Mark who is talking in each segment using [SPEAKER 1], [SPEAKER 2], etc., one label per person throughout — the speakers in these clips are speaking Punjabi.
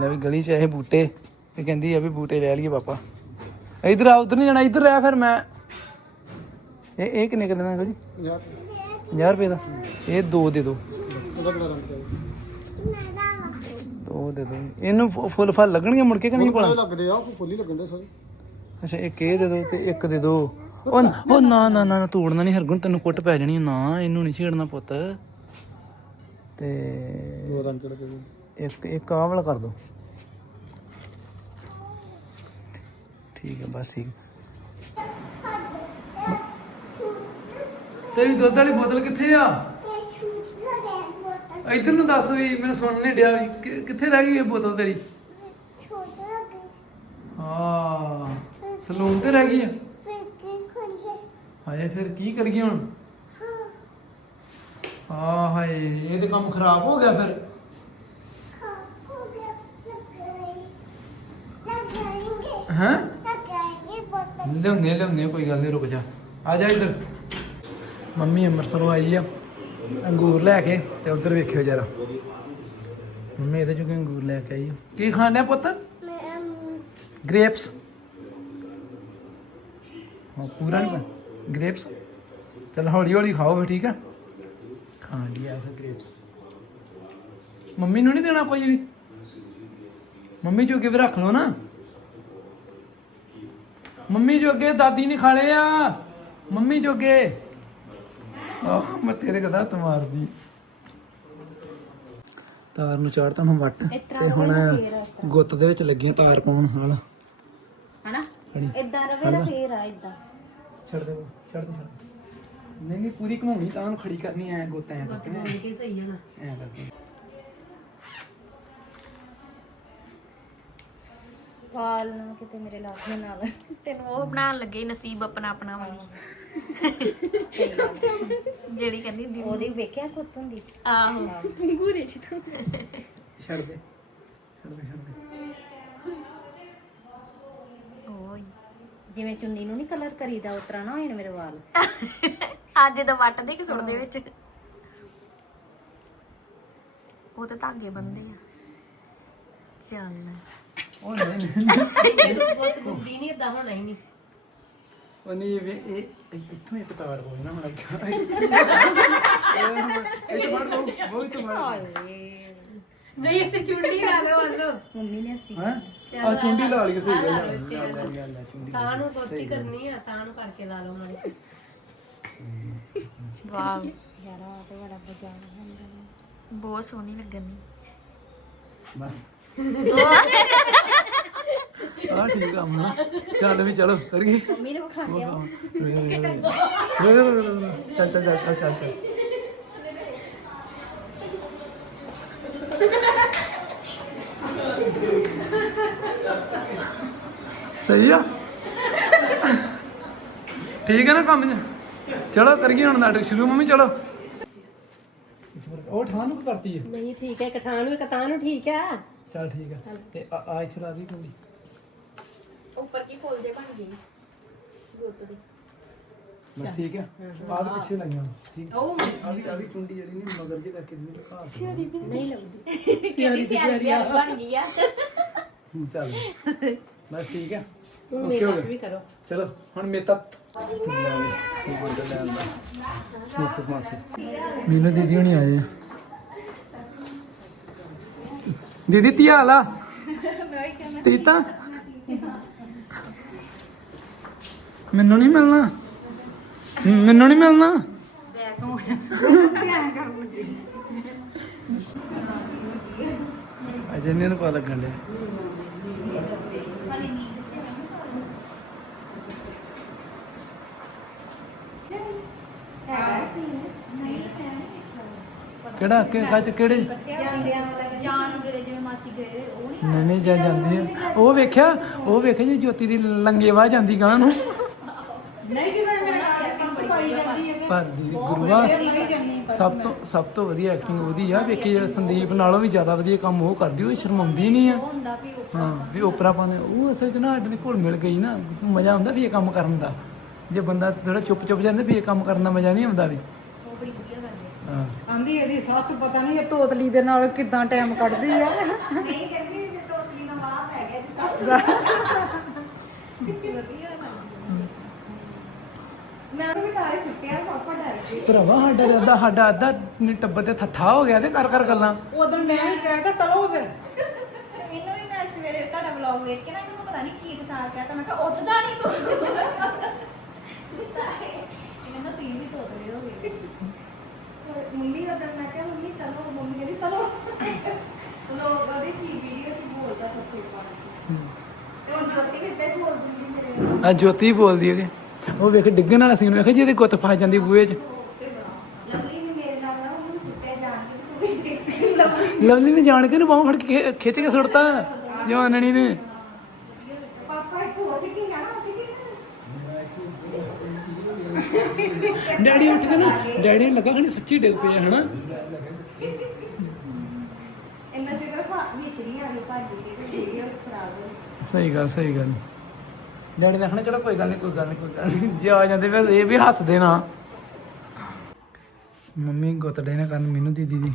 [SPEAKER 1] ਲੈ ਵੀ ਗਲੀ 'ਚ ਇਹ ਬੂਟੇ ਇਹ ਕਹਿੰਦੀ ਆ ਵੀ ਬੂਟੇ ਲੈ ਲਈਏ ਪਾਪਾ। ਇਧਰ ਆ ਉਧਰ ਨਹੀਂ ਜਾਣਾ ਇਧਰ ਰਹਿ ਫਿਰ ਮੈਂ। ਇਹ ਇਹ ਕਿੰਨੇ ਕਿੰਨੇ ਦਾ ਜੀ? 50 ਰੁਪਏ ਦਾ। ਇਹ ਦੋ ਦੇ ਦਿਓ ਦੋ ਦੇ ਦਿਓ ਇਹਨੂੰ ਫੁੱਲ ਫਲ ਲੱਗਣਗੇ ਮੁੜ ਕੇ ਕਿ ਨਹੀਂ ਭਲਾ
[SPEAKER 2] ਲੱਗਦੇ ਆ ਫੁੱਲ ਹੀ ਲੱਗਣ ਦੇ ਸਾਰੇ।
[SPEAKER 1] ਅੱਛਾ ਇੱਕ ਇਹ ਦੇ ਦਿਓ ਤੇ ਇੱਕ ਦੇ ਦਿਓ ਉਹ ਉਹ ਨਾ ਨਾ ਨਾ ਤੋੜਨਾ ਨਹੀਂ ਹਰਗੁਣ ਤੈਨੂੰ ਕੁੱਟ ਪੈ ਜਾਣੀ। ਨਾ ਇਹਨੂੰ ਨਹੀਂ ਛੇੜਨਾ ਪੁੱਤ। ਤੇ
[SPEAKER 2] ਦੋ ਰੰਗ ਕਿਹੜੇ?
[SPEAKER 1] ਇੱਕ ਇੱਕ ਆਹ ਵਾਲਾ ਕਰ ਦੋ। ਠੀਕ ਹੈ, ਬਸ ਠੀਕ। ਤੇਰੀ ਦੁੱਧ ਵਾਲੀ ਬੋਤਲ ਕਿੱਥੇ ਆ? ਇੱਧਰ ਨੂੰ ਦੱਸ ਵੀ, ਮੈਨੂੰ ਸੁਣ ਨਹੀਂ ਡਿਆ ਵੀ ਕਿ- ਕਿੱਥੇ ਰਹਿ ਗਈ ਇਹ ਬੋਤਲ ਤੇਰੀ? ਹਾਂ, ਸਲੂਨ ਤੇ ਰਹਿ ਗਈ ਆ? ਹਾਏ, ਫਿਰ ਕੀ ਕਰੀਏ ਹੁਣ? ਹਾਂ, ਹਾਏ, ਇਹ ਤੇ ਕੰਮ ਖਰਾਬ ਹੋ ਗਿਆ ਫਿਰ। ਹੈਂ? ਲਿਆਉਂਦੇ ਲਿਆਉਂਦੇ ਕੋਈ ਗੱਲ ਨਹੀਂ ਰੁਕ ਜਾ। ਆ ਜਾ ਇੱਧਰ। ਮੰਮੀ ਅੰਮ੍ਰਿਤਸਰੋਂ ਆਈ ਆ ਅੰਗੂਰ ਲੈ ਕੇ ਤੇ ਉਧਰ ਵੇਖਿਓ ਜਰਾ। ਮੰਮੀ ਇਹਦੇ ਚੋਂ ਅੰਗੂਰ ਲੈ ਕੇ ਆਈ ਆ। ਕੀ ਖਾਣ ਪੁੱਤ? ਗ੍ਰੇਪਸ। ਹਾਂ ਪੂਰਾ ਨਹੀਂ ਗ੍ਰੇਪਸ। ਚਲ ਹੌਲੀ ਹੌਲੀ ਖਾਓ ਫਿਰ ਠੀਕ ਆ? ਖਾਣ ਲਿਆ ਫਿਰ ਗ੍ਰੇਪਸ। ਮੰਮੀ ਨੂੰ ਨਹੀਂ ਦੇਣਾ ਕੋਈ ਵੀ? ਮੰਮੀ ਜੋ ਵੀ ਰੱਖ ਲਓ ਨਾ। ਮੰਮੀ ਜੋਗੇ ਦਾਦੀ ਨੇ ਖਾ ਲਏ ਆ। ਮੰਮੀ ਜੋਗੇ। ਆਹ ਮੈਂ ਤੇਰੇ ਕਦਾ ਤ ਮਾਰਦੀ। ਤਾਰ ਨੂੰ ਚਾੜਤਾ ਮੈਂ ਵੱਟ ਤੇ ਹੁਣ ਗੁੱਤ ਦੇ ਵਿੱਚ ਲੱਗੀਆਂ ਤਾਰ ਪਾਉਣ ਹਾਲ
[SPEAKER 3] ਹਨਾ? ਇਦਾਂ ਰਵੇ ਨਾ ਫੇਰ ਆ ਇਦਾਂ
[SPEAKER 1] ਛੱਡ ਦੇ ਛੱਡ ਦੇ। ਨਹੀਂ ਨਹੀਂ ਪੂਰੀ ਘਮਾਉਣੀ ਤਾਂ ਉਹਨੂੰ ਖੜੀ ਕਰਨੀ ਐ ਗੁੱਤ ਐ ਕਰਕੇ ਐ ਕਰਕੇ।
[SPEAKER 3] ਵਾਲ ਨਾ ਕਿਤੇ ਮੇਰੇ ਲਾਗੇ ਨਾਲ। ਤੈਨੂੰ ਉਹ ਬਣਾਉਣ ਲੱਗੇ ਨਸੀਬ ਆਪਣਾ ਆਪਣਾ ਵਾਲੀ। ਜਿਹੜੀ ਕਹਿੰਦੀ ਹੁੰਦੀ। ਉਹਦੀ ਵੇਖਿਆ ਕੁੱਤ ਹੁੰਦੀ। ਆਹੋ। ਗੂਰੇ ਚ ਤਾਂ।
[SPEAKER 1] ਛੱਡ ਦੇ। ਛੱਡ ਦੇ ਛੱਡ ਦੇ।
[SPEAKER 3] ਓਏ। ਜਿਵੇਂ ਚੁੰਨੀ ਨੂੰ ਨਹੀਂ ਕਲਰ ਕਰੀਦਾ ਉਤਰਾ ਨਾ ਹੋਏ ਮੇਰੇ ਵਾਲ।
[SPEAKER 4] ਅੱਜ ਤਾਂ ਵੱਟ ਦੇ ਕਿ ਸੁੱਟ ਦੇ ਵਿੱਚ? ਉਹ ਤੇ ਧਾਗੇ ਬੰਦੇ ਆ। ਚੱਲ।
[SPEAKER 1] ਉਹ ਨਹੀਂ ਨਹੀਂ
[SPEAKER 3] ਬਹੁਤ ਗੁੰਦੀ ਨਹੀਂ ਇਦਾਂ ਹੋਣਾ ਹੀ ਨਹੀਂ।
[SPEAKER 1] ਉਹ ਨਹੀਂ ਇਹ ਇਹ ਇਹ- ਇੱਥੋਂ ਇੱਕ ਤਾਰ ਹੋਈ ਨਾ ਹੁਣ ਅੱਗੇ। ਇਹ ਤਾਂ ਮਾਰ ਉਹ ਤਾਂ ਮਾਰ
[SPEAKER 3] ਨਹੀਂ ਤੇ ਚੁੰਡੀ ਲਾ ਲਓ ਹਲੋ ਮੰਮੀ ਨੇ ਸੀ
[SPEAKER 1] ਹਾਂ? ਆ ਚੁੰਡੀ ਲਾ। ਲਈ ਸਹੀ ਗੱਲ ਹੈ ਗੱਲ ਹੈ ਚੁੰਡੀ।
[SPEAKER 3] ਤਾਂ ਨੂੰ ਦੋਸਤੀ ਕਰਨੀ ਆ ਤਾਂ ਨੂੰ ਕਰਕੇ ਲਾ ਲਓ ਨਾਲੇ।
[SPEAKER 4] ਵਾਓ
[SPEAKER 3] ਯਾਰ ਆ ਤੇ ਬੜਾ ਬਜਾਨ ਹੁੰਦਾ
[SPEAKER 4] ਬਹੁਤ ਸੋਹਣੀ ਲੱਗਣੀ
[SPEAKER 1] ਬਸ। ਆ ਠੀਕ ਆ ਮਾ ਚੱਲ ਵੀ ਚਲੋ ਕਰ ਗਈ
[SPEAKER 3] ਮੰਮੀ ਨੇ ਵਿਖਾ।
[SPEAKER 1] ਚੱਲ ਚੱਲ ਚੱਲ ਚੱਲ ਚੱਲ ਚੱਲ ਸਹੀ ਆ? ਠੀਕ ਹੈ ਨਾ ਕੰਮ ਜੀ ਚਲੋ ਕਰੀਏ ਹੁਣ ਨਾਟਕ ਸ਼ੁਰੂ। ਮੰਮੀ ਚਲੋ। ਉਹ ਠਾਂ ਨੂੰ ਕਰਤੀ ਹੈ
[SPEAKER 3] ਨਹੀਂ ਠੀਕ ਹੈ ਕਠਾਣ ਨੂੰ ਕਤਾਂ ਨੂੰ ਠੀਕ ਹੈ
[SPEAKER 1] ਚੱਲ ਠੀਕ ਹੈ ਤੇ ਆ ਆ ਇੱਥੇ ਲਾ ਦੀ ਕੁੰਡੀ
[SPEAKER 4] ਉੱਪਰ ਕੀ ਫੁੱਲ ਜੇ ਬਣ ਗਈ ਗੁੱਤ ਦੀ।
[SPEAKER 1] ਬਸ ਠੀਕ ਹੈ ਆਹ ਪਿੱਛੇ ਲਾਈਆਂ ਠੀਕ ਉਹ ਆ ਵੀ ਆ ਵੀ ਕੁੰਡੀ ਜਿਹੜੀ ਨਹੀਂ ਮਗਰ ਜੇ ਕਰਕੇ ਨਹੀਂ ਦਿਖਾ
[SPEAKER 3] ਨਹੀਂ ਲੱਗਦੀ।
[SPEAKER 4] ਕਿਹੜੀ ਸਿਆਰੀ ਬਣ ਗਈ ਆ।
[SPEAKER 1] ਹੂੰ, ਚੱਲ। ਬਸ ਠੀਕ ਹੈ
[SPEAKER 3] ਹੁਣ ਮੇਕਅਪ ਵੀ ਕਰੋ।
[SPEAKER 1] ਚਲੋ ਹੁਣ ਮਾਸੀ ਮੀਨੂ ਦੀਦੀ ਹੁਣੀ ਆਏ ਆ। ਦੀਦੀ ਆ? ਤੀਤਾ? ਮੈਨੂੰ ਨਹੀਂ ਮਿਲਣਾ। ਮੈਨੂੰ ਨਹੀਂ ਮਿਲਣਾ। ਅਜੇ ਨਹੀਂ ਪਤਾ ਲੱਗਣ ਲਿਆ ਕਿਹੜਾ ਕਿ ਕੱਚ ਕਿਹੜੇ?
[SPEAKER 4] ਜਾਨ ਵੀਰੇ ਜਿਵੇਂ ਮਾਸੀ ਗਏ ਉਹ ਨਹੀਂ
[SPEAKER 1] ਨਹੀਂ ਨਹੀਂ ਜਾ ਜਾਂਦੀ ਆ। ਉਹ ਵੇਖਿਆ? ਉਹ ਵੇਖਿਆ ਜੀ ਜੋਤੀ ਦੀ ਲੰਗੇ ਵਾਹ ਜਾਂਦੀ ਗਾਂ ਨੂੰ। ਪਰ ਦੀ ਗੁਰੂਆ ਸਭ ਤੋਂ ਸਭ ਤੋਂ ਵਧੀਆ ਐਕਟਿੰਗ ਉਹਦੀ ਆ। ਵੇਖੀ ਜੇ ਸੰਦੀਪ ਨਾਲੋਂ ਵੀ ਜ਼ਿਆਦਾ ਵਧੀਆ ਕੰਮ ਉਹ ਕਰਦੀ ਉਹ ਸ਼ਰਮਾਉਂਦੀ ਨਹੀਂ ਆ।
[SPEAKER 4] ਹੁੰਦਾ ਵੀ ਉਹ
[SPEAKER 1] ਹਾਂ ਵੀ ਓਪਰਾ ਪਾਉਂਦੇ। ਉਹ ਅਸਲ 'ਚ ਨਾ ਸਾਡੇ ਦੇ ਕੋਲ ਮਿਲ ਗਈ ਨਾ ਮਜ਼ਾ ਆਉਂਦਾ ਵੀ ਇਹ ਕੰਮ ਕਰਨ ਦਾ। ਜੇ ਬੰਦਾ ਥੋੜਾ ਚੁੱਪ ਚੁੱਪ ਜਾਂਦਾ ਵੀ ਇਹ ਕੰਮ ਕਰਨ ਦਾ ਮਜ਼ਾ ਨਹੀਂ ਆਉਂਦਾ ਵੀ
[SPEAKER 4] ਉਹ ਬੜੀ ਵਧੀਆ ਗੱਲ ਹੈ
[SPEAKER 1] ਹਾਂ
[SPEAKER 5] ਆਂਦੀ ਇਹਦੀ ਸੱਸ ਪਤਾ ਨਹੀਂ ਇਹ ਤੋਤਲੀ ਦੇ ਨਾਲ ਕਿਦਾਂ ਟਾਈਮ ਕੱਢਦੀ ਆ।
[SPEAKER 4] ਨਹੀਂ ਕਹਿੰਦੀ
[SPEAKER 3] ਮੈਂ ਵੀ ਡਾਰੇ ਸੁੱਟਿਆ ਪਾਪਾ ਡਰ ਗਏ।
[SPEAKER 1] ਭਰਾਵਾ ਸਾਡਾ ਤਾਂ ਅੱਧਾ ਸਾਡਾ ਅੱਧਾ ਨੀ ਟੱਬਰ ਤੇ ਥੱਥਾ ਹੋ ਗਿਆ ਤੇ ਕਰ ਕਰ ਗੱਲਾਂ।
[SPEAKER 3] ਉਦੋਂ ਮੈਂ ਵੀ ਕਹਿ ਤਾ ਤਲੋ ਫਿਰ। ਮੈਨੂੰ ਵੀ ਮੈਂ ਸਵੇਰੇ ਤੁਹਾਡਾ ਵਲੌਗ ਵੇਖ ਕੇ ਨਾ ਮੈਨੂੰ ਪਤਾ ਨਹੀਂ ਕੀ ਦਿਖਾ ਕੇ ਤਾਂ ਮੈਂ ਕਿਹਾ ਉੱਠਦਾ ਨਹੀਂ ਤੂੰ। ਸੁੱਤਾ ਹੈ। ਇਹਨਾਂ ਦਾ ਤੁਸੀਂ ਵੀ ਤੋਤਰੇ ਹੋ ਗਏ ਮੰਮੀ ਦਾ ਮੈਂ ਕਿਹਾ ਮੰਮੀ ਤਲੋ ਮੰਮੀ ਕਹਿੰਦੀ ਤਲੋ ਲੋਕ ਉਹਦੇ ਚੀ ਵੀਡੀਓ ਚ ਬੋਲਦਾ ਸਭ ਕੁਝ ਪਾਣਾ ਤੇ ਹੁਣ ਜੋਤੀ ਕਿੱਥੇ ਬੋਲ ਦਿੰਦੀ ਮੇਰੇ
[SPEAKER 1] ਆ ਜੋਤੀ ਬੋਲਦੀ ਹੈ ਕਿ ਉਹ ਵੇਖ ਡਿੱਗਣ ਵਾਲਾ ਸੀਨ ਵੇਖ ਜਿਹਦੇ ਗੁੱਤ ਫਸ ਜਾਂਦੀ ਬੂਹੇ 'ਚ।
[SPEAKER 3] ਲਵਲੀ ਨੇ ਮੇਰੇ ਨਾਲ ਨਾ ਉਹਨੂੰ ਸੁੱਤੇ ਜਾਣ ਕੇ ਲਵਲੀ।
[SPEAKER 1] ਲਵਲੀ ਨੇ ਜਾਣ ਕੇ ਨੂੰ ਬਾਹੋਂ ਫੜ ਕੇ ਖਿ- ਖਿੱਚ ਕੇ ਸੁੱਟਤਾ। ਜਵਾਨਣੀ ਨੇ
[SPEAKER 3] ਪਾਪਾ ਇੱਥੇ ਉੱਠ ਕੇ ਜਾਣਾ ਉੱਠ ਕੇ
[SPEAKER 1] ਡੈਡੀ ਉੱਠ ਕੇ ਨਾ ਡੈਡੀ ਨੂੰ ਲੱਗਾ ਖਣੀ ਸੱਚੀ ਡਿੱਗ ਪਿਆ ਹਨਾ?
[SPEAKER 3] ਇੰਨਾ ਸ਼ੁਕਰ ਭਾ ਵਿੱਚ ਨਹੀਂ ਆ ਗਈ ਭਾਜੀ ਦੀ ਤੇ ਵੀਡੀਓ ਖਰਾਬ ਹੋ ਗਈ।
[SPEAKER 1] ਸਹੀ ਗੱਲ ਸਹੀ ਗੱਲ। ਡੈਡੀ ਨੇ ਆਖਣਾ ਚਲੋ ਕੋਈ ਗੱਲ ਨਹੀਂ ਕੋਈ ਗੱਲ ਨਹੀਂ ਕੋਈ ਗੱਲ ਨਹੀਂ ਜੇ ਆ ਜਾਂਦੇ ਫਿਰ ਇਹ ਵੀ ਹੱਸਦੇ ਨਾ। ਮੰਮੀ ਗੁੱਤੜੇ ਨੇ ਕਰਨ ਮੈਨੂੰ ਦੀਦੀ ਦੀ।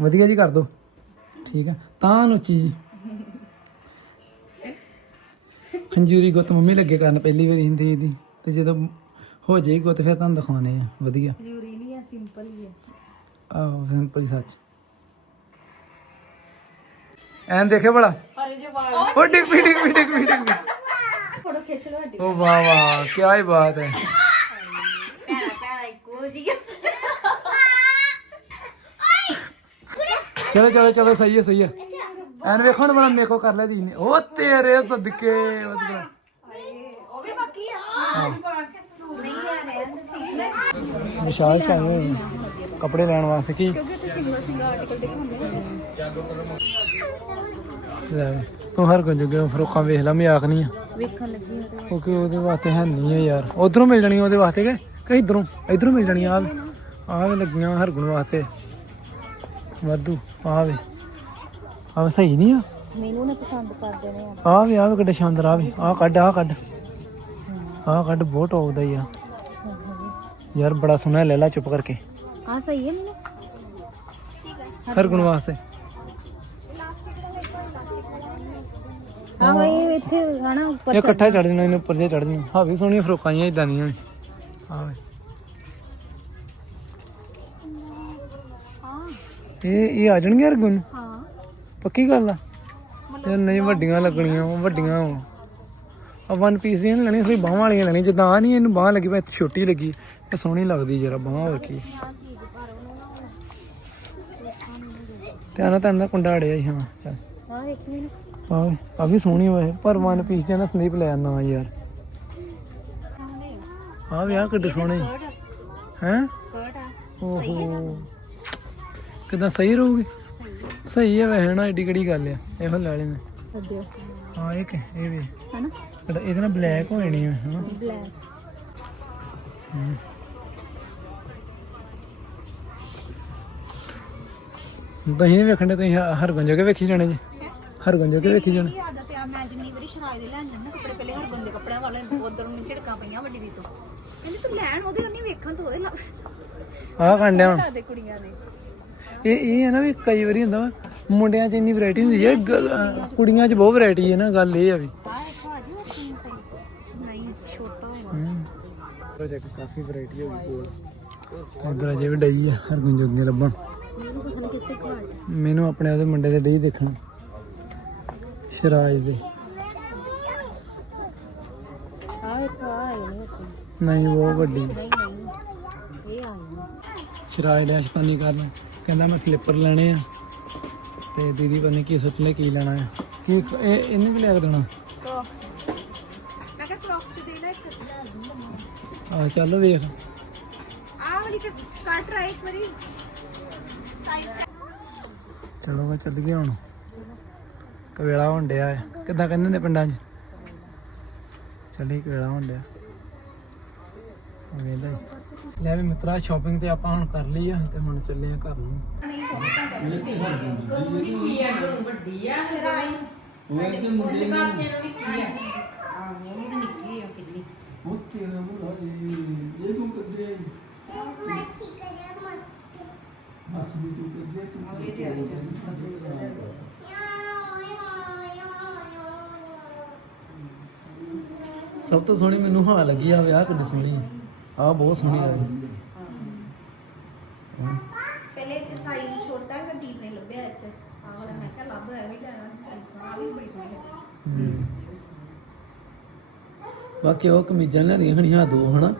[SPEAKER 1] ਵਧੀਆ ਜੀ ਕਰ ਦੋ। ਠੀਕ ਆ। ਤਾਂ ਨੁੱਚੀ ਜੀ। ਖੰਜੂਰੀ ਗੁੱਤ ਮੰਮੀ ਲੱਗੇ ਕਰਨ ਪਹਿਲੀ ਵਾਰੀ ਹਿੰਦੀ ਦੀ ਤੇ ਜਦੋਂ ਹੋ ਜਾਏਗਾ ਤੇ ਫਿਰ ਤੁਹਾਨੂੰ ਦਿਖਾਉਣੇ ਆ ਵਧੀਆ।
[SPEAKER 3] ਜ਼ਰੂਰੀ ਨਹੀਂ ਆ ਸਿੰਪਲ ਹੀ ਆ
[SPEAKER 1] ਆਹ ਸਿੰਪਲ ਹੀ ਸੱਚ। ਐਨ ਦੇਖੇ ਬੜਾ ਉਹ ਡਿੱਗ ਪੀ ਡਿੱਗ ਪੀ ਡਿੱਗ ਵਾਹ ਵਾਹ ਹੀ ਬਾਤ ਹੈ।
[SPEAKER 3] ਭੈਣਾ ਭੈਣਾ ਇੱਕੋ ਜੀ
[SPEAKER 1] ਚਲੋ ਚਲੋ ਚਲੋ ਸਹੀ ਹੈ ਸਹੀ ਹੈ। ਐਨ ਵੇਖੋ ਨਾ ਬੜਾ ਮੇਕੋ ਕਰ ਲੈ ਦੀ ਨੇ।
[SPEAKER 3] ਉਹ ਤੇਰੇ ਸਦਕੇ
[SPEAKER 1] ਵਿਸ਼ਾਲ ਚ ਆਏ ਲੈਣ ਵਾਸਤੇ ਕੀ?
[SPEAKER 3] ਕਿਉਂਕਿ
[SPEAKER 1] ਤੂੰ ਹਰ ਕੋਈ ਜੁਗੇ ਫਰੋਖਾਂ ਵੇਖ ਲਾ ਮਜ਼ਾਕ ਨਹੀਂ
[SPEAKER 3] ਵੇਖਣ ਲੱਗੀ
[SPEAKER 1] ਉਹਦੇ ਵਾਸਤੇ ਹੈ ਨਹੀਂ ਆ ਯਾਰ। ਉਧਰੋਂ ਮਿਲ ਜਾਣੀ ਉਹਦੇ ਵਾਸਤੇ ਕਿ ਕਿ ਇਧਰੋਂ? ਇਧਰੋਂ ਮਿਲ ਜਾਣੀਆਂ ਆਹ ਆਹ ਵੀ ਲੱਗੀਆਂ ਹਰਗੁਣ ਵਾਸਤੇ। ਵਾਧੂ ਆਹ ਵੇ। ਆਹ ਸਹੀ ਨਹੀਂ ਆ।
[SPEAKER 3] ਮੈਨੂੰ ਨਾ ਪਸੰਦ ਕਰਦੇ ਨੇ
[SPEAKER 1] ਆਹ ਵੇ ਆਹ ਕਿੱਡੇ ਸ਼ਾਨਦਾਰ ਆ ਵੀ। ਆਹ ਕੱਢ ਆਹ ਕੱਢ। ਆ ਕੱਢ ਬਹੁਤ ਟੌਪ ਦਾ ਹੀ ਆ। ਯਾਰ ਬੜਾ ਸੋਹਣਾ ਲੈ ਲਾ ਚੁੱਪ ਕਰਕੇ।
[SPEAKER 3] ਆ ਸਹੀ ਹੈ ਮੈਨੂੰ?
[SPEAKER 1] ਹਰ ਗੁਣ ਵਾਸਤੇ।
[SPEAKER 3] ਆ ਬਈ ਇੱਥੇ ਹਨਾ ਉੱਪਰ
[SPEAKER 1] ਇਹ ਇਕੱਠਾ ਚੜ ਜਾਣਾ ਇਹਨੇ ਉੱਪਰ ਜੇ ਚੜ ਜਾਣਾ। ਹਾਂ ਵੀ ਸੋਹਣੀਆਂ ਫਰੋਕਾਂ ਇਦਾਂ ਦੀਆਂ ਆ ਵੇ। ਇਹ ਇਹ ਆ ਜਾਣਗੇ ਹਰ ਗੁਣ?
[SPEAKER 3] ਹਾਂ।
[SPEAKER 1] ਪੱਕੀ ਗੱਲ ਆ? ਯਾਰ ਨਹੀਂ ਵੱਡੀਆਂ ਲੱਗਣੀਆਂ ਉਹ ਵੱਡੀਆਂ ਵਾ। ਵਨ ਪੀਸ ਹੀ ਲੈਣੀ ਸੀ ਬਾਹਾਂ ਵਾਲੀਆਂ ਲੈਣੀ ਜਿੱਦਾਂ ਆ ਨਹੀਂ ਇਹਨੂੰ ਬਾਹਾਂ ਲੱਗੀ ਪਈ ਛੋਟੀ ਲੱਗੀ ਇਹ ਸੋਹਣੀ ਲੱਗਦੀ ਜਰਾ ਬਾਹਾਂ ਹੋਰ ਕੀ। ਤੇ ਆਣਾ ਤਾਂ ਅੰਦਰ ਕੁੰਡਾ ਅੜਿਆ ਹੀ ਹਾਂ ਚੱਲ।
[SPEAKER 3] ਹਾਂ ਇੱਕ ਮਿੰਟ
[SPEAKER 1] ਆ ਆ ਵੀ ਸੋਹਣੀ ਵਾ ਪਰ ਵਨ ਪੀਸ ਜਾਂ ਨਾ ਸੰਦੀਪ ਲੈ ਆਣਾ ਯਾਰ। ਆ ਵੀ ਆ ਕਿੱਡੇ ਸੋਹਣੇ। ਹੈ?
[SPEAKER 3] ਸਕਰਟ ਆ।
[SPEAKER 1] ਓਹੋ। ਕਿਦਾਂ ਸਹੀ ਰਹੂਗੀ? ਸਹੀ ਹੈ ਵੈਸੇ ਨਾ ਏਡੀ ਕਿਹੜੀ ਗੱਲ ਆ। ਇਹੋ ਲੈ ਲੈਣਾ। ਹਾਂ ਇਹ ਕਿ ਇਹ ਵੀ।
[SPEAKER 3] ਹਨਾ?
[SPEAKER 1] ਇਹਦਾ- ਇਹਦੇ ਨਾਲ ਬਲੈਕ ਹੋ ਜਾਣੀ ਹੈ ਹਾਂ।
[SPEAKER 3] ਬਲੈਕ
[SPEAKER 1] ਤੁਸੀਂ ਨਹੀਂ ਵੇਖਣ ਦੇ ਤੁਸੀਂ ਹਰ ਗੰਜੋ ਕੇ ਵੇਖੀ ਜਾਣੇ ਜੀ? ਹਰ ਗੰਜੋ ਕੇ ਵੇਖੀ ਜਾਣੇ?
[SPEAKER 3] ਆਦਤ ਆ ਮੈਂ ਜਿੰਨੀ ਵਾਰੀ ਸ਼ਰਾਏ ਦੇ ਲੈਣ ਜਾਂਦਾ ਕੱਪੜੇ ਪਹਿਲੇ ਹਰ ਬੰਦੇ ਕੱਪੜਿਆਂ ਵਾਲੇ ਉਧਰ ਨੂੰ ਝੜਕਾਂ ਪਈਆਂ ਵੱਡੀ ਦੀ ਤੋਂ। ਕਹਿੰਦੀ ਤੂੰ ਲੈਣ ਉਹਦੇ ਉਹਨੇ ਵੇਖਣ ਤੋਂ ਉਹਦੇ ਲਾ
[SPEAKER 1] ਆਹ ਕਾਂਡਿਆ ਹੁਣ
[SPEAKER 3] ਦੇ ਕੁੜੀਆਂ ਦੇ।
[SPEAKER 1] ਇਹ ਇਹ ਹੈ ਨਾ ਵੀ ਕਈ ਵਾਰੀ ਹੁੰਦਾ ਵਾ ਮੁੰਡਿਆਂ 'ਚ ਇੰਨੀ ਵੈਰਾਈਟੀ ਹੁੰਦੀ ਹੈ ਗ- ਕੁੜੀਆਂ 'ਚ ਬਹੁਤ ਵੈਰਾਈਟੀ ਹੈ ਨਾ ਗੱਲ ਇਹ ਆ ਵੀ।
[SPEAKER 3] ਉਹ
[SPEAKER 1] ਕਾਫੀ ਵੈਰਾਈਟੀ ਹੋ ਗਈ ਕੋਲ। ਉਧਰ ਅਜੇ ਡਈ ਆ ਲੱਭਣ।
[SPEAKER 3] ਮੈਨੂੰ
[SPEAKER 1] ਆਪਣੇ ਉਹਦੇ ਮੁੰਡੇ ਦੇ ਡਈ ਦੇਖਣ। ਸ਼ਰਾਜ ਦੇ। ਨਹੀਂ ਬਹੁਤ ਵੱਡੀ। ਸ਼ਰਾਜ ਦਾ ਸ਼ਤਾਨੀ ਕਰਨ। ਕਹਿੰਦਾ ਮੈਂ ਸਲਿੱਪਰ ਲੈਣੇ ਆ। ਤੇ ਦੀਦੀ ਨਹੀਂ ਕੀ ਸੋਚ ਲੈ ਕੀ ਲੈਣਾ ਆ। ਕੀ ਇਹ ਇਹਨੂੰ ਵੀ ਲਿਆ ਕੇ ਦੇਣਾ?
[SPEAKER 3] ਕ੍ਰੌਕਸ ਮੈਂ ਕਿਹਾ ਕ੍ਰੌਕਸ ਚ ਦੇਣਾ ਇੱਕ। ਲੈ ਦੂੰਗਾ
[SPEAKER 1] ਆ ਚੱਲ ਵੇਖ।
[SPEAKER 3] ਆ ਵਾਲੀ ਤੇ ਕੱਟ ਰਾ ਇੱਕ ਵਾਰੀ। ਸਾਈਜ਼
[SPEAKER 1] ਚਲੋ ਵਾ ਚੱਲ ਗਏ ਹੁਣ। ਕਵੇਲਾ ਹੋਣ ਡਿਆ ਆ। ਕਿੱਦਾਂ ਕਹਿੰਦੇ ਨੇ ਪਿੰਡਾਂ 'ਚ? ਚੱਲੀ ਕਵੇਲਾ ਹੋਣ ਡਿਆ। ਵੇਲਾ ਹੀ। ਲੈ ਵੀ ਮਿੱਤਰਾ ਸ਼ਾਪਿੰਗ ਤੇ ਆਪਾਂ ਹੁਣ ਕਰ ਲਈ ਆ ਤੇ ਹੁਣ ਚੱਲੇ ਆ ਘਰ ਨੂੰ।
[SPEAKER 6] ਸਭ ਤੋਂ ਸੋਹਣੀ ਮੈਨੂੰ ਹਾਂ ਲੱਗੀ ਆ ਵਿਆਹ ਕਿੰਨੀ ਸੋਹਣੀ ਆ। ਬਹੁਤ ਸੋਹਣੀ ਆ। ਹਮ। ਬਾਕੀ ਉਹ ਕਮੀਜ਼ਾਂ ਲੈਣੀਆਂ ਖਣੀਆਂ ਦੋ ਹਨਾ?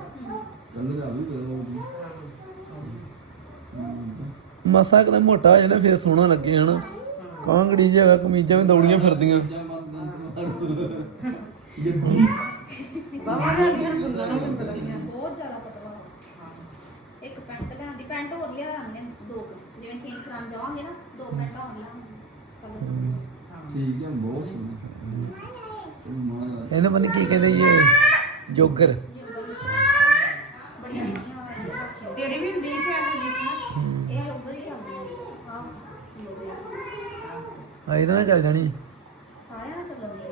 [SPEAKER 6] ਮਸਾ ਕਦਾ ਮੋਟਾ ਹੋ ਜਾਣਾ ਫਿਰ ਸੋਹਣਾ ਲੱਗੇ ਹਨਾ? ਕਾਂਗੜੀ ਜਿਹਾ ਕਮੀਜ਼ਾਂ ਵੀ ਦੌੜੀਆਂ ਫਿਰਦੀਆਂ।
[SPEAKER 3] ਬਹੁਤ ਜ਼ਿਆਦਾ ਪਤਲਾ ਹੈ ਇੱਕ ਪੈਂਟ ਲਿਆਂਦੀ ਪੈਂਟ ਹੋਰ ਲਿਆਂਦੇ ਦੋ ਕੁ। ਜਿਵੇਂ ਚੇਂਜ ਕਰਾਉਣ ਜਾਵਾਂਗੇ ਨਾ ਦੋ ਪੈਂਟਾਂ ਹੋਰ ਲਿਆਂਗੇ
[SPEAKER 5] ਠੀਕ ਹੈ ਬਹੁਤ ਸੋਹਣੀ।
[SPEAKER 6] ਇਹਨੇ ਪਤਾ ਨੀ ਕੀ ਕਹਿੰਦੇ ਜੀ ਇਹ? ਜੋਗਰ।
[SPEAKER 4] ਤੇਰੀ ਵੀ ਹੁੰਦੀ ਤੇ
[SPEAKER 3] ਇਹ ਲੋਗਰ ਹੀ। ਚੱਲਦੇ ਆ।
[SPEAKER 6] ਇਹਦੇ ਨਾਲ ਚੱਲ ਜਾਣੀ।
[SPEAKER 3] ਸਾਰਿਆਂ ਨਾਲ ਚੱਲਦੇ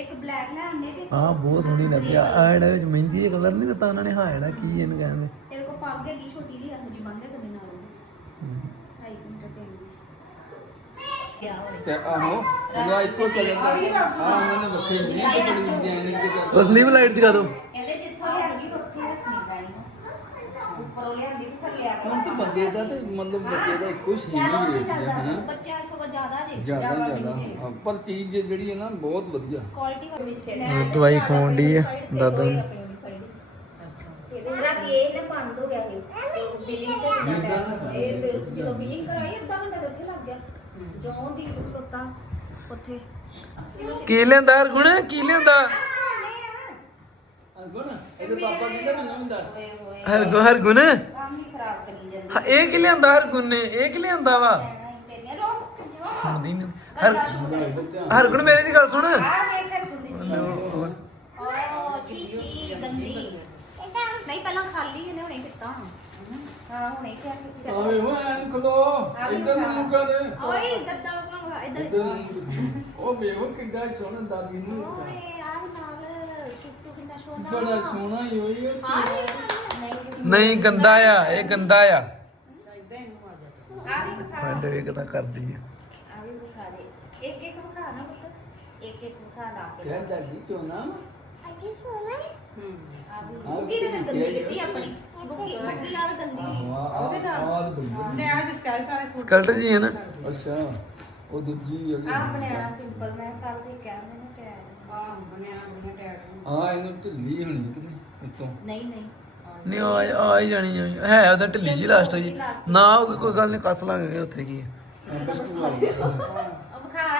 [SPEAKER 3] ਇੱਕ ਬਲੈਕ ਲੈ ਆਉਂਦੇ ਤੇ
[SPEAKER 6] ਆ ਬਹੁਤ ਸੋਹਣੀ ਲੱਗੀ ਆ। ਜਿਹੜਾ ਵਿੱਚ ਮਹਿੰਦੀ ਦੇ ਕਲਰ ਨਹੀਂ ਦਿੱਤਾ ਉਹਨਾਂ ਨੇ? ਹਾਂ ਜਿਹੜਾ ਕੀ ਇਹਨੂੰ ਕਹਿੰਦੇ
[SPEAKER 3] ਇਹਦੇ ਕੋ ਪੱਗ ਹੈਗੀ ਛੋਟੀ ਜਿਹੀ ਇਹੋ ਜਿਹੀ ਬੰਦੇ ਬੰਦੇ ਨਾਲ ਹਾਈ ਮਿੰਟ ਤੇ ਗਿਆ ਹੋਵੇ
[SPEAKER 5] ਤੇ ਆਹੋ ਉਹਦਾ ਇੱਕੋ ਚੱਲਦਾ ਹਾਂ ਉਹਨਾਂ ਨੇ ਵੱਖਰੀ ਨਹੀਂ ਬੜੀ ਡਿਜ਼ਾਈਨ ਕਿਤੇ
[SPEAKER 6] ਉਹ ਸਲੀਵ ਲਾਈਟ ਜਗਾ ਦਿਓ।
[SPEAKER 3] ਇਹਦੇ ਜਿੱਥੋਂ ਲਿਆਂਦੀ ਉੱਥੇ ਰੱਖਣੀ ਪੈਣੀ ਨਾ ਉੱਪਰੋਂ ਲਿਆਂਦੀ ਤੇ ਥੱਲੇ ਆ ਕੇ
[SPEAKER 5] ਹੁਣ ਤਾਂ ਬੰਦੇ ਦਾ ਤੇ ਮਤਲਬ ਬੱਚੇ ਦਾ ਇੱਕੋ ਹੀ
[SPEAKER 3] ਜ਼ਿਆਦਾ
[SPEAKER 5] ਨਹੀਂ
[SPEAKER 3] ਉੱਥੇ
[SPEAKER 5] ਵੇਚਦੇ
[SPEAKER 3] ਜ਼ਿਆਦਾ
[SPEAKER 5] ਹਾਂ
[SPEAKER 3] ਬੱਚਾ ਸਗੋਂ ਜ਼ਿਆਦਾ ਜੇ
[SPEAKER 5] ਜ਼ਿਆਦਾ ਜ਼ਿਆਦਾ ਹਾਂ, ਪਰ ਚੀਜ਼ ਜਿਹੜੀ ਹੈ ਨਾ ਬਹੁਤ ਵਧੀਆ।
[SPEAKER 3] ਕੁਆਲਿਟੀ ਵਿੱਚ
[SPEAKER 6] ਉਹ ਦਵਾਈ ਖਵਾਉਣ ਡਈ ਆ ਦਾਦਾ ਨੂੰ।
[SPEAKER 3] ਰਾਤੀ ਇਹ ਨਾ ਬੰਦ ਹੋ ਗਿਆ ਸੀ। ਬਿਲਿੰਗ ਤੇ ਟਾਈਮ ਇਹ ਜਦੋਂ ਬਿਲਿੰਗ ਕਰਾਈ ਅੱਧਾ ਘੰਟਾ ਤੇ ਉੱਥੇ ਲੱਗ ਗਿਆ ਜੋਂ ਦੀ ਕੁੱਤਾ ਉੱਥੇ।
[SPEAKER 6] ਕੀ ਲੈਂਦਾ ਹਰਗੁਣ ਕੀ ਲੈਂਦਾ ਹਰਗੁਣ
[SPEAKER 3] ਹੀ
[SPEAKER 6] ਇਹ ਕੀ ਲਿਆਂਦਾ ਹਰਗੁਣ ਨੇ? ਇਹ ਕੀ ਲਿਆਂਦਾ ਵਾ? ਸੁਣਦੀ ਨਹੀਂ ਹਰ ਹਰਗੁਣ ਮੇਰੀ ਦੀ ਗੱਲ ਸੁਣ।
[SPEAKER 3] ਸ਼ੀਸ਼ੀ ਗੰਦੀ। ਨਹੀਂ ਪਹਿਲਾਂ ਖਾਲੀ ਇਹਨੇ ਹੁਣੇ ਕੀਤਾ ਹਾਂ ਹੁਣੇ ਕਿਹਾ ਕਿ
[SPEAKER 5] ਆਵੇ ਹੋ ਐਨ ਕਦੋ ਇੱਧਰ ਨੂੰ ਕਰ
[SPEAKER 3] ਓਏ ਦੱਦਾ ਬਣਾ
[SPEAKER 5] ਇੱਧਰ।
[SPEAKER 3] ਇਧਰ
[SPEAKER 5] ਨੂੰ ਉਹ ਵੇਖੋ ਕਿੱਡਾ ਸੋਹਣਾ ਦਾਦੀ ਨੂੰ।
[SPEAKER 3] ਓਏ ਆ ਨਾਲ ਟੁੱਟੂ ਕਿੰਨਾ ਸੋਹਣਾ।
[SPEAKER 5] ਬੜਾ ਸੋਹਣਾ ਹੀ ਹੋਈ ਉਹ
[SPEAKER 3] ਆ? ਨਹੀਂ
[SPEAKER 6] ਨਹੀਂ ਗੰਦਾ ਆ ਇਹ ਗੰਦਾ ਆ।
[SPEAKER 3] ਆ ਵੀ ਵਿਖਾ।
[SPEAKER 6] ਫੰਡ ਵੀ ਕਿਤਾ ਕਰਦੀ ਆ।
[SPEAKER 3] ਆ ਵੀ ਵਿਖਾ ਦੇ। ਇੱਕ ਇੱਕ ਵਿਖਾ ਨਾ ਪੁੱਤ। ਇੱਕ ਇੱਕ ਵਿਖਾ ਲਾ ਕੇ।
[SPEAKER 5] ਕਹਿ ਦਾਦੀ ਚੋਨਾ
[SPEAKER 3] ਅੱਗੇ ਸੋਹਣਾ ਹੈ। ਹੂੰ। ਆ ਵੀ।
[SPEAKER 5] ਆਹ
[SPEAKER 3] ਬੁੱਗੀ ਨੇ ਤਾਂ ਗੰਦੀ
[SPEAKER 5] ਹੈ।
[SPEAKER 3] ਕੀਤੀ ਆਪਣੀ? ਨਾਲ
[SPEAKER 5] ਉਹਦੇ ਨਾਲ।
[SPEAKER 4] ਸੂਟ
[SPEAKER 6] ਸਕਲਟ ਜੀ ਹੈ ਨਾ?
[SPEAKER 5] ਅੱਛਾ ਉਹ ਦੂਜੀ ਹੈਗੀ।
[SPEAKER 3] ਆ ਬਣਾਇਆ ਸਿੰਪਲ ਮੈਂ ਕੱਲ ਤੇ ਕਿਹਾ ਮੈਨੂੰ ਟੈਗ
[SPEAKER 4] ਆ ਬਣਿਆ ਬਣਿਆ ਟੈਗ
[SPEAKER 5] ਹਾਂ ਇਹਨੂੰ ਢਿੱਲੀ ਹੋਣੀ ਕਿਤੇ ਇੱਥੋਂ?
[SPEAKER 3] ਨਹੀਂ ਨਹੀਂ।
[SPEAKER 6] ਨਹੀਂ ਆ ਆ ਹੀ ਜਾਣੀ ਆ। ਹੈ ਉਹਦਾ ਢਿੱਲੀ ਜੀ। ਲਾਸਟ ਜੀ ਨਾ ਉਹ ਕੋਈ ਗੱਲ ਨਹੀਂ ਕੱਸ ਲਾਂਗੇ ਉੱਥੇ ਕੀ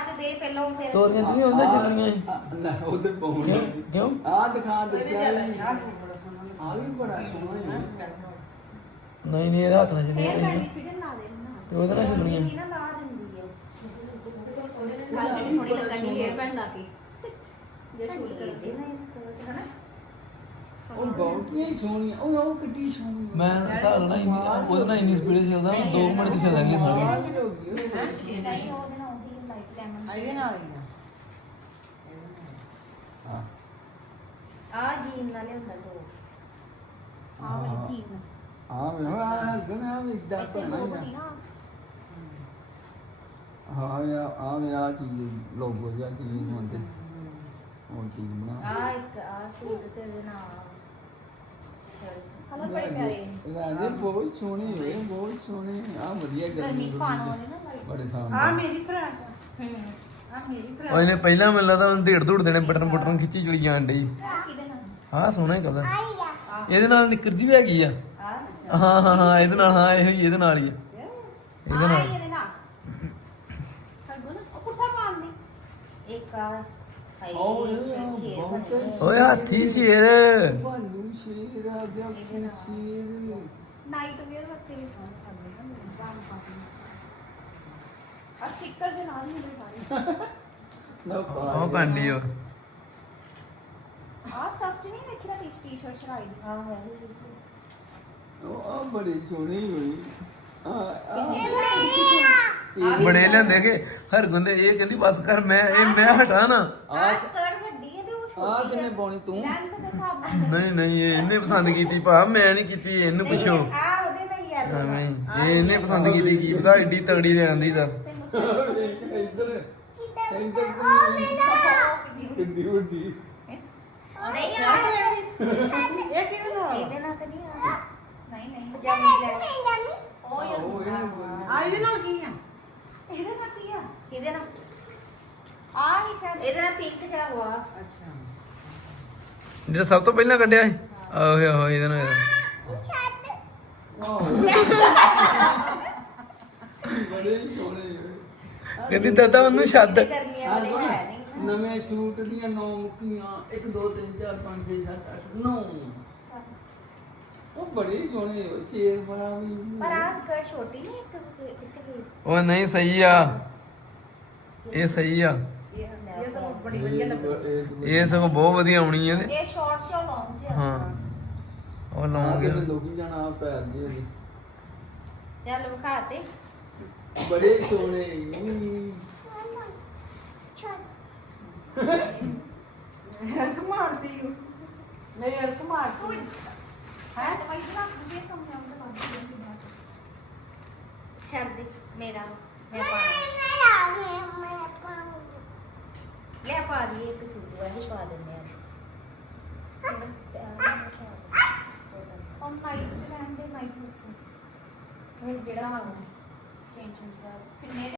[SPEAKER 3] ਤੇ ਦੇ ਪਹਿਲਾਂ ਫਿਰ।
[SPEAKER 6] ਤੋਰੀਆਂ ਨਹੀਂ ਉਹਨਾਂ ਛਿਲਣੀਆਂ ਸੀ।
[SPEAKER 5] ਨਾ ਉਹਦੇ ਪਾਉਣੀ
[SPEAKER 6] ਕਿਉਂ?
[SPEAKER 5] ਆ ਦਿਖਾ ਦਿੱਤਾ
[SPEAKER 4] ਆ ਬੜਾ ਸੋਹਣਾ।
[SPEAKER 5] ਆ ਵੀ ਬੜਾ ਸੋਹਣਾ ਹੈ।
[SPEAKER 6] ਨਹੀਂ ਨਹੀਂ ਇਹਦਾ ਹੱਥ ਨਾਲ
[SPEAKER 3] ਫੇਰ
[SPEAKER 6] ਛਿਲਣੀਆਂ
[SPEAKER 3] ਮੈਂ ਸੀਜ਼ਨ ਲਾ ਦੇ ਨਾ
[SPEAKER 6] ਤੇ ਉਹਦੇ ਨਾਲ ਛਿਲਣੀਆਂ
[SPEAKER 3] ਨਹੀਂ ਨਾ ਲਾ ਦਿੰਦੀ ਆ। ਕੱਲ ਕਿਹੜੀ ਸੋਹਣੀ ਲੱਗਣੀ ਹੇਅਰ ਬੈਂਡ ਲਾ ਕੇ। ਜੇ ਸ਼ੂਟ ਕਰਦੇ ਨਾ ਇਸ ਤਰ੍ਹਾਂ ਹਨਾ?
[SPEAKER 5] ਉਹ ਬਹੁਤੀਆਂ ਹੀ ਸੋਹਣੀਆਂ ਉਹ ਉਹ ਕਿੱਡੀ ਸੋਹਣੀ
[SPEAKER 6] ਮੈਂ ਹਿਸਾਬ ਨਾਲ ਇੰਨੀ ਉਹਦੇ ਨਾਲ ਇੰਨੀ ਸਪੀਡ ਚੱਲਦਾ ਮੈਂ 2 ਮਿੰਟ ਦੀ ਚੱਲ ਜਾਂਦੀ
[SPEAKER 5] ਆ
[SPEAKER 6] ਸਾਰੀ।
[SPEAKER 5] ਕੀ ਹੋ? ਗਿਆ
[SPEAKER 3] ਨਹੀਂ ਉਹਦੇ ਨਾਲ ਉਹਦੀ ਲਾਈਟ ਲੈਮਨ
[SPEAKER 4] ਇਹਦੇ ਨਾਲ ਹੀ ਆ।
[SPEAKER 5] ਹਾਂ।
[SPEAKER 3] ਆ ਜੀਨ ਨਾਲ ਹੁੰਦਾ ਟੋ ਆ ਵਾਲੀ ਜੀਨ
[SPEAKER 5] ਆ ਮੈਂ ਆ ਗਨਾ ਵੀ ਦਾ
[SPEAKER 3] ਇੱਥੇ
[SPEAKER 5] ਪਣਾ
[SPEAKER 3] ਲੋਕ ਨਹੀਂ ਨਾ
[SPEAKER 5] ਹਾਂ ਯਾ ਆ ਮੈਂ ਆ ਚੀਜ਼ ਲੋਗੋ ਜਿਹਾ ਕੀ ਹੁੰਦੇ ਉਹ ਚੀਜ਼ ਬਣਾ
[SPEAKER 3] ਆ ਇੱਕ ਆ ਸੂਟ ਤੇ ਇਹਦੇ ਨਾਲ ਕਲਰ ਬੜੇ ਪਿਆਰੇ ਨੇ
[SPEAKER 5] ਰਾਜੇ ਬਹੁਤ ਸੋਹਣੀ ਹੈ ਬਹੁਤ ਸੋਹਣੀ ਆ ਵਧੀਆ
[SPEAKER 3] ਗਰਮੀ ਚ ਪਾਣ ਵਾਲੇ ਨਾ ਲਾਈਟ
[SPEAKER 5] ਬੜੇ
[SPEAKER 4] ਆ
[SPEAKER 5] ਸਾਹਮਣੇ
[SPEAKER 4] ਮੇਰੀ ਫਰਾਕ ਆ
[SPEAKER 3] ਹੂੰ
[SPEAKER 4] ਆ ਮੇਰੀ ਫਰਾਕ
[SPEAKER 6] ਉਹਨੇ ਪਹਿਲਾਂ ਮੈਨੂੰ ਲੱਗਦਾ ਉਹਨੂੰ ਢੇੜ ਧੂੜ ਦੇਣੇ ਬਟਨ ਬਟਨ ਖਿੱਚੀ ਚਲੀ ਜਾਣ ਡਈ।
[SPEAKER 3] ਆ ਕਿਹਦੇ ਨਾਲ?
[SPEAKER 6] ਹਾਂ ਸੋਹਣਾ ਹੀ ਕਲਰ। ਇਹਦੇ ਨਾਲ ਨਿੱਕਰ ਜੀ ਵੀ ਹੈਗੀ ਆ।
[SPEAKER 3] ਆ
[SPEAKER 6] ਹਾਂ ਹਾਂ ਹਾਂ ਇਹਦੇ ਨਾਲ ਹਾਂ ਇਹੋ ਹੀ ਇਹਦੇ ਨਾਲ ਹੀ ਆ। ਇਹਦੇ ਨਾਲ।
[SPEAKER 3] ਇਹਦੇ ਉਹ ਪੁੱਠਾ ਇੱਕ ਆ
[SPEAKER 6] ਓਏ ਹਾਥੀ ਸ਼ੇਰ।
[SPEAKER 5] ਬਾਲੂ ਸ਼੍ਰੀ ਰਾਜਾ ਕੀ ਸ਼ੇਰ।
[SPEAKER 3] ਨਾਈਟ ਵੇਅਰ ਵਾਸਤੇ ਵੀ ਲੱਗਦੇ ਨਾ ਮੇਰੇ ਬਾਲ ਪਾਉਣ ਆ ਸਟicker ਦੇ ਨਾਲ ਹੀ ਹੁੰਦੇ ਸਾਰੇ।
[SPEAKER 5] ਨਾ
[SPEAKER 6] ਉਹ ਕੰਡੀ ਉਹ।
[SPEAKER 3] ਚ ਨਹੀਂ ਵੇਖਿਆ ਟੀ ਟੀ-ਸ਼ਰਟ ਸ਼ਰਾਈ ਦੀ। ਹਾਂ ਮੈਂ ਵੀ ਦੇਖੀ।
[SPEAKER 5] ਉਹ ਆ ਬੜੀ ਸੋਹਣੀ ਹੋਈ। ਆ? ਆ
[SPEAKER 6] ਬੜੇ ਲਿਆਂਦੇ ਕਿ? ਹਰ ਗੁੰਦੇ ਇਹ ਕਹਿੰਦੀ ਬਸ ਕਰ ਮੈਂ ਇਹ ਮੈਂ ਹਟਾ ਨਾ।
[SPEAKER 3] ਆ ਸਕਰਟ ਵੱਡੀ ਹੈ ਤੇ ਉਹ ਛੋਟੀ
[SPEAKER 5] ਆ। ਕਿੰਨੇ ਪਾਉਣੀ ਤੂੰ?
[SPEAKER 3] ਲੈਂਥ ਦੇ ਹਿਸਾਬ ਨਾਲ।
[SPEAKER 6] ਨਹੀਂ ਨਹੀਂ ਇਹ ਇਹਨੇ ਪਸੰਦ ਕੀਤੀ ਭਾ ਮੈਂ ਨਹੀਂ ਕੀਤੀ ਇਹਨੂੰ ਪੁੱਛੋ।
[SPEAKER 3] ਆ ਉਹਦੇ
[SPEAKER 6] ਨਹੀਂ ਇਹ ਇਹਨੇ ਪਸੰਦ ਕੀਤੀ ਕੀ ਪਤਾ ਏਡੀ ਤਗੜੀ ਆਂਦੀ ਦਾ
[SPEAKER 5] ਕਿੰਨੀ ਵੱਡੀ।
[SPEAKER 3] ਨਹੀਂ ਆ।
[SPEAKER 4] ਇਹ ਕਿਹਦੇ ਨਾਲ?
[SPEAKER 3] ਇਹਦੇ ਨਾਲ ਤਾਂ ਨਹੀਂ ਆ। ਨਹੀਂ ਨਹੀਂ
[SPEAKER 4] ਪਜਾਮੀ ਲੈ।
[SPEAKER 3] ਉਹ ਯਾਰ
[SPEAKER 4] ਆ। ਇਹਦੇ ਨਾਲ ਕੀ ਆ?
[SPEAKER 3] ਇਹਦੇ ਨਾਲ ਕੀ ਆ? ਇਹਦੇ ਨਾਲ। ਆ ਹੀ ਸ਼ਾਇਦ ਇਹਦੇ ਨਾਲ ਪਿੰਕ ਜਿਹਾ ਵਾ
[SPEAKER 4] ਅੱਛਾ।
[SPEAKER 1] ਜਿਹੜਾ ਸਭ ਤੋਂ ਪਹਿਲਾਂ ਕੱਢਿਆ ਸੀ? ਆਹੋ ਆਹੋ ਇਹਦਾ ਨਾ ਇਹਦਾ।
[SPEAKER 5] ਬੜੇ ਸੋਹਣੇ
[SPEAKER 1] ਕਹਿੰਦੀ ਦਾਦਾ ਉਹਨੂੰ ਛੱਡ।
[SPEAKER 3] ਗਰਮੀਆਂ ਵਾਲੇ ਹੈ ਨਹੀਂ
[SPEAKER 5] ਨਵੇਂ ਸੂਟ ਦੀਆਂ ਨੌ ਮੁੱਕੀਆਂ 1 2 3 4 5 6 7 8 9 ਉਹ ਬੜੇ ਸੋਹਣੇ ਹੋਏ, ਸ਼ੇਰ ਬੜਾ ਵੀ
[SPEAKER 3] ਪਰ ਆ ਸਕਰਟ ਛੋਟੀ ਨਹੀਂ ਇੱਕ ਗਈ
[SPEAKER 1] ਉਹ ਨਹੀਂ ਸਹੀ ਆ। ਇਹ ਸਹੀ ਆ।
[SPEAKER 4] ਇਹ ਸਭ ਬੜੀ ਵਧੀਆ ਲੱਗਦੀ
[SPEAKER 1] ਇਹ ਸਗੋਂ ਬਹੁਤ ਵਧੀਆ ਆਉਣੀ ਹੈ ਤੇ
[SPEAKER 3] ਇਹ ਸ਼ਾਰਟ ਸ਼ਾਰਟ ਲੌਂਗ ਜਿਹਾ
[SPEAKER 1] ਹਾਂ। ਉਹ
[SPEAKER 5] ਤੇ ਲੋਕੀ ਜਾਣਾ ਪੈਰ ਦੇ ਉਹਦੇ।
[SPEAKER 3] ਚੱਲ ਵਿਖਾ ਤੇ।
[SPEAKER 5] ਬੜੇ ਸੋਹਣੇ ਈ।
[SPEAKER 4] ਹਰਕ ਮਾਰਦੀ ਹੂੰ ਮੈਂ ਹਰਕ ਮਾਰਦੀ
[SPEAKER 3] ਹੈ ਤੇ ਭਾਈ ਨਾ ਇਹ ਕੰਮ ਨਾ ਉਹਦੇ ਬਾਅਦ ਛੱਡ ਦੇ ਮੇਰਾ ਮੈਂ ਪਾਣਾ ਲੈ ਪਾ ਦੀ ਇੱਕ ਸੂਟ ਵਾਹੀ ਪਾ ਦਿੰਦੇ ਆ। ਔਨ ਨਾਈਟ ਚ ਰਹਿੰਦੇ ਨਾਈਟ ਨੂੰ ਜਿਹੜਾ ਚੇਂਜ ਹੁੰਦਾ ਕਿੰਨੇ